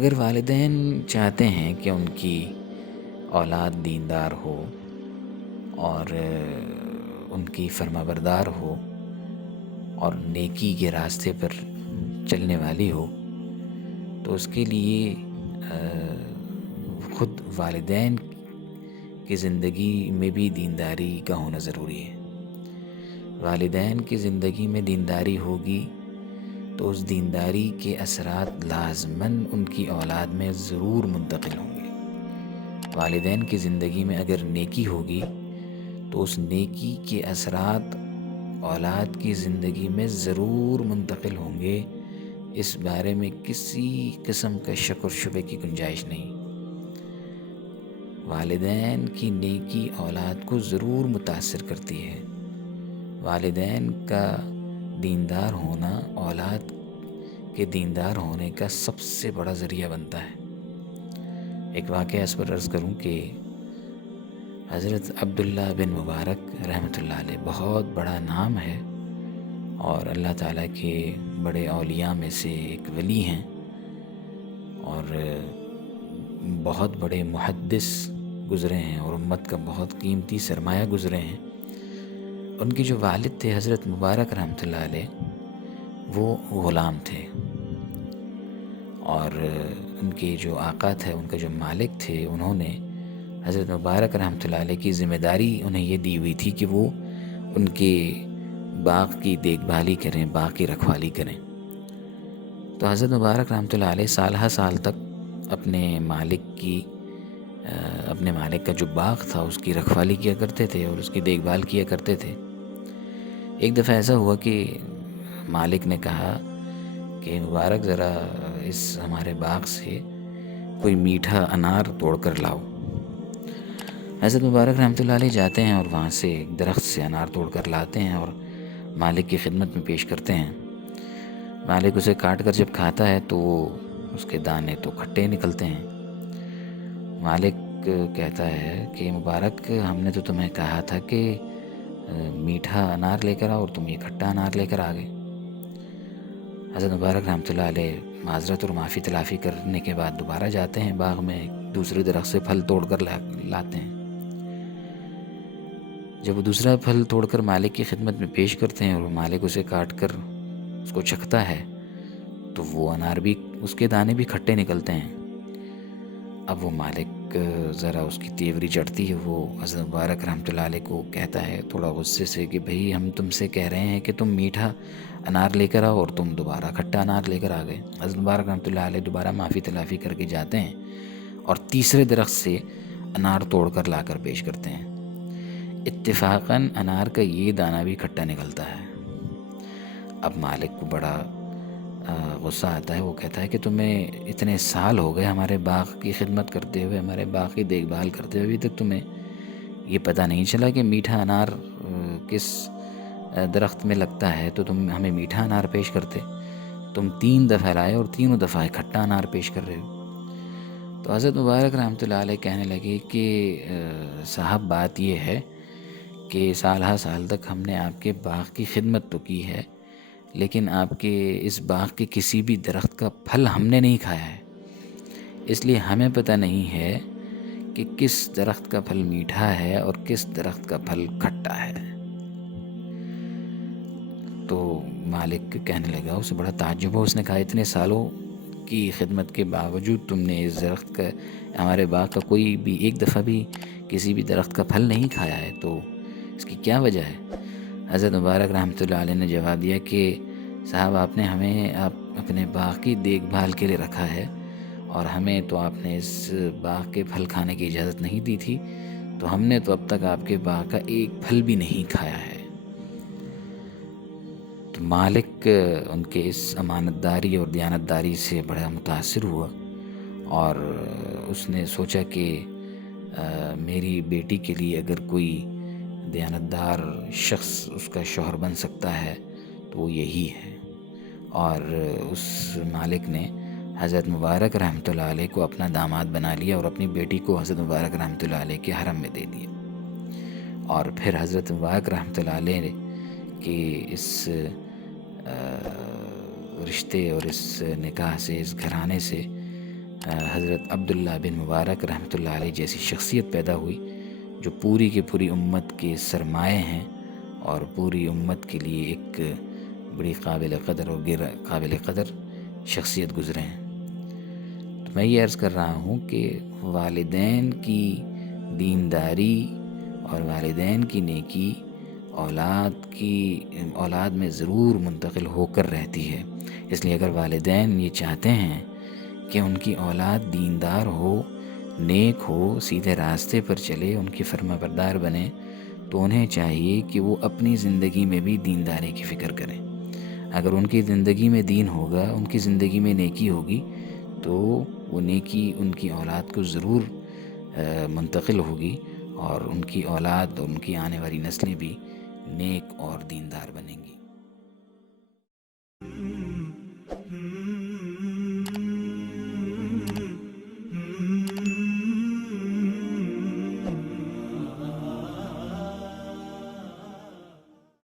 اگر والدین چاہتے ہیں کہ ان کی اولاد دیندار ہو اور ان کی فرما بردار ہو اور نیکی کے راستے پر چلنے والی ہو، تو اس کے لیے خود والدین کی زندگی میں بھی دینداری کا ہونا ضروری ہے۔ والدین کی زندگی میں دینداری ہوگی تو اس دینداری کے اثرات لازماً ان کی اولاد میں ضرور منتقل ہوں گے۔ والدین کی زندگی میں اگر نیکی ہوگی تو اس نیکی کے اثرات اولاد کی زندگی میں ضرور منتقل ہوں گے، اس بارے میں کسی قسم کا شک اور شبے کی گنجائش نہیں۔ والدین کی نیکی اولاد کو ضرور متاثر کرتی ہے۔ والدین کا دیندار ہونا اولاد کے دیندار ہونے کا سب سے بڑا ذریعہ بنتا ہے۔ ایک واقعہ اس پر عرض کروں کہ حضرت عبداللہ بن مبارک رحمۃ اللہ علیہ بہت بڑا نام ہے اور اللہ تعالیٰ کے بڑے اولیاء میں سے ایک ولی ہیں اور بہت بڑے محدث گزرے ہیں اور امت کا بہت قیمتی سرمایہ گزرے ہیں۔ ان کے جو والد تھے حضرت مبارک رحمۃ اللہ علیہ، وہ غلام تھے اور ان کے جو آقا تھے، ان کا جو مالک تھے، انہوں نے حضرت مبارک رحمۃ اللہ علیہ کی ذمہ داری انہیں یہ دی ہوئی تھی کہ وہ ان کے باغ کی دیکھ بھالی کریں، باغ کی رکھوالی کریں۔ تو حضرت مبارک رحمۃ اللہ علیہ سال ہر سال تک اپنے مالک کا جو باغ تھا اس کی رکھوالی کیا کرتے تھے اور اس کی دیکھ بھال کیا کرتے تھے۔ ایک دفعہ ایسا ہوا کہ مالک نے کہا کہ مبارک ذرا اس ہمارے باغ سے کوئی میٹھا انار توڑ کر لاؤ۔ حضرت مبارک رحمۃ اللہ علیہ جاتے ہیں اور وہاں سے ایک درخت سے انار توڑ کر لاتے ہیں اور مالک کی خدمت میں پیش کرتے ہیں۔ مالک اسے کاٹ کر جب کھاتا ہے تو وہ اس کے دانے تو کھٹے نکلتے ہیں۔ مالک کہتا ہے کہ مبارک، ہم نے تو تمہیں کہا تھا کہ میٹھا انار لے کر آؤ اور تم یہ کھٹا انار لے کر آ گئے۔ حضرت مبارک رحمۃ اللہ علیہ معذرت اور معافی تلافی کرنے کے بعد دوبارہ جاتے ہیں باغ میں، دوسرے درخت سے پھل توڑ کر لاتے ہیں۔ جب وہ دوسرا پھل توڑ کر مالک کی خدمت میں پیش کرتے ہیں اور مالک اسے کاٹ کر اس کو چکھتا ہے تو وہ انار بھی، اس کے دانے بھی کھٹے نکلتے ہیں۔ اب وہ مالک ذرا اس کی تیوری چڑھتی ہے، وہ حضرت مبارک رحمۃ اللہ علیہ کو کہتا ہے تھوڑا غصے سے کہ بھئی ہم تم سے کہہ رہے ہیں کہ تم میٹھا انار لے کر آؤ اور تم دوبارہ کھٹا انار لے کر آ گئے۔ حضرت مبارک رحمۃ اللہ علیہ دوبارہ معافی تلافی کر کے جاتے ہیں اور تیسرے درخت سے انار توڑ کر لا کر پیش کرتے ہیں۔ اتفاقاً انار کا یہ دانہ بھی کھٹا نکلتا ہے۔ اب مالک کو بڑا غصہ آتا ہے، وہ کہتا ہے کہ تمہیں اتنے سال ہو گئے ہمارے باغ کی خدمت کرتے ہوئے، ہمارے باغ کی دیکھ بھال کرتے ہوئے، ابھی تک تمہیں یہ پتہ نہیں چلا کہ میٹھا انار کس درخت میں لگتا ہے، تو تم ہمیں میٹھا انار پیش کرتے۔ تم 3 دفعہ لائے اور تینوں دفعہ کھٹا انار پیش کر رہے ہو۔ تو حضرت مبارک رحمۃ اللہ علیہ کہنے لگے کہ صاحب بات یہ ہے کہ سال ہر سال تک ہم نے آپ کے باغ کی خدمت تو کی ہے، لیکن آپ کے اس باغ کے کسی بھی درخت کا پھل ہم نے نہیں کھایا ہے، اس لیے ہمیں پتہ نہیں ہے کہ کس درخت کا پھل میٹھا ہے اور کس درخت کا پھل کھٹا ہے۔ تو مالک کہنے لگا، اسے بڑا تعجب ہو، اس نے کہا اتنے سالوں کی خدمت کے باوجود تم نے اس درخت کا، ہمارے باغ کا کوئی بھی ایک دفعہ بھی کسی بھی درخت کا پھل نہیں کھایا ہے، تو اس کی کیا وجہ ہے؟ حضرت مبارک رحمۃ اللہ علیہ نے جواب دیا کہ صاحب آپ نے ہمیں اپنے باغ کی دیکھ بھال کے لیے رکھا ہے اور ہمیں تو آپ نے اس باغ کے پھل کھانے کی اجازت نہیں دی تھی، تو ہم نے تو اب تک آپ کے باغ کا ایک پھل بھی نہیں کھایا ہے۔ تو مالک ان کے اس امانت داری اور دیانت داری سے بڑا متاثر ہوا اور اس نے سوچا کہ میری بیٹی کے لیے اگر کوئی دیانتدار شخص اس کا شوہر بن سکتا ہے تو وہ یہی ہے، اور اس مالک نے حضرت مبارک رحمۃ اللہ علیہ کو اپنا داماد بنا لیا اور اپنی بیٹی کو حضرت مبارک رحمۃ اللہ علیہ کے حرم میں دے دیا۔ اور پھر حضرت مبارک رحمۃ اللہ علیہ کے اس رشتے اور اس نکاح سے، اس گھرانے سے حضرت عبداللہ بن مبارک رحمۃ اللہ علیہ جیسی شخصیت پیدا ہوئی جو پوری کی پوری امت کے سرمایہ ہیں اور پوری امت کے لیے ایک بڑی قابل قدر اور قابل قدر شخصیت گزرے ہیں۔ تو میں یہ عرض کر رہا ہوں کہ والدین کی دینداری اور والدین کی نیکی اولاد میں ضرور منتقل ہو کر رہتی ہے۔ اس لیے اگر والدین یہ چاہتے ہیں کہ ان کی اولاد دیندار ہو، نیک ہو، سیدھے راستے پر چلے، ان کی فرما بردار بنے، تو انہیں چاہیے کہ وہ اپنی زندگی میں بھی دینداری کی فکر کریں۔ اگر ان کی زندگی میں دین ہوگا، ان کی زندگی میں نیکی ہوگی، تو وہ نیکی ان کی اولاد کو ضرور منتقل ہوگی اور ان کی اولاد اور ان کی آنے والی نسلیں بھی نیک اور دیندار بنیں گی۔